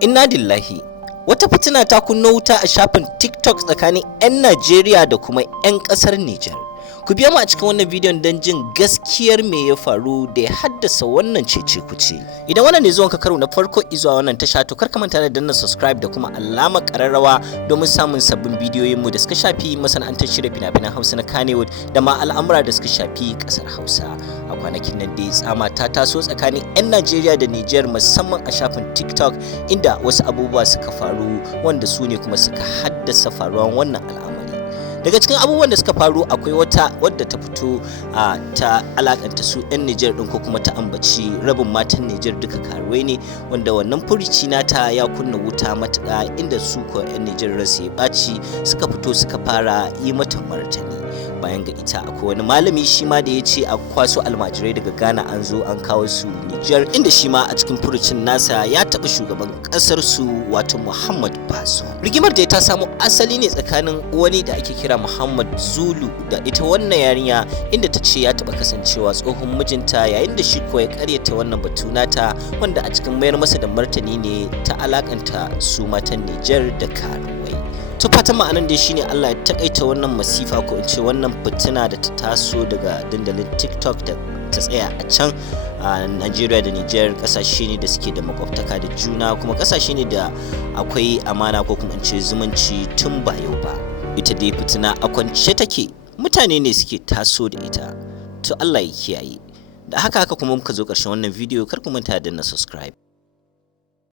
Innalillahi, wata fitina ta kunno wuta a shafin TikTok tsakanin 'yan Najeriya da kuma 'yan ƙasar Niger. Ku biya mu a cikin wannan bidiyon don jin gaskiyar me ya faru da ya haddasa wannan cece-kuce. Idan wannan ne zuwan ka karo na farko izuwa wannan tasha, to kar ka manta da danna subscribe da kuma alamar ƙararrawa domin samun sabbin bidiyoyin mu da suka shafi masana'antar shirya fina-finan Hausa na Kannywood da ma al'amura da suka shafi ƙasar Hausa. A kwanakin nan dai tsama ta taso tsakanin 'yan Najeriya da Niger, musamman a shafin TikTok, inda wasu abubuwa suka faru wanda su ne kuma suka haddasa faruwar wannan al'amari. Daga cikin abubuwan da suka faru akwai wata wadda ta fito ta alakanta su 'yan Niger din, ko kuma ta ambaci rabin matan Niger duka karuwai ne, wanda wannan furici nata ya kunna wuta matuƙa, inda su ko 'yan Niger ransu ya ɓaci suka fito suka fara yi mata martani. Bayan ga ita akwai wani malami shi ma da ya ce a kwaso almajirai daga Ghana an zo an kawo su Niger, inda shi ma a cikin furucin nasa ya taɓa shugaban ƙasar su wato Muhammad Bazoum. Rigimar da ta samu asali ne tsakanin wani da ake kira Muhammad Zulu da ita wannan yarinya, inda ta ce ya taɓa kasancewa tsohon mijinta, yayin da shi ko ya karyata wannan batu nata, wanda a cikin mayar masa da martani ne ta alakanta su matan Niger da karuwai. To fatan ma'anan dai shine Allah ya takaita wannan masifa, ko in ce wannan fitina da ta taso daga dandalin TikTok da ta tsaya a can. Najeriya da Niger kasashe ne da suke da makwabtaka da juna, kuma kasashe ne da akwai amana, ko kuma in ce zumunci tun ba yau ba. Ita dai fitina a kwance take, mutane ne suke taso da ita. To Allah ya kiyaye. Da haka kuma muka zo ƙarshen wannan bidiyo, kar ku manta da na subscribe.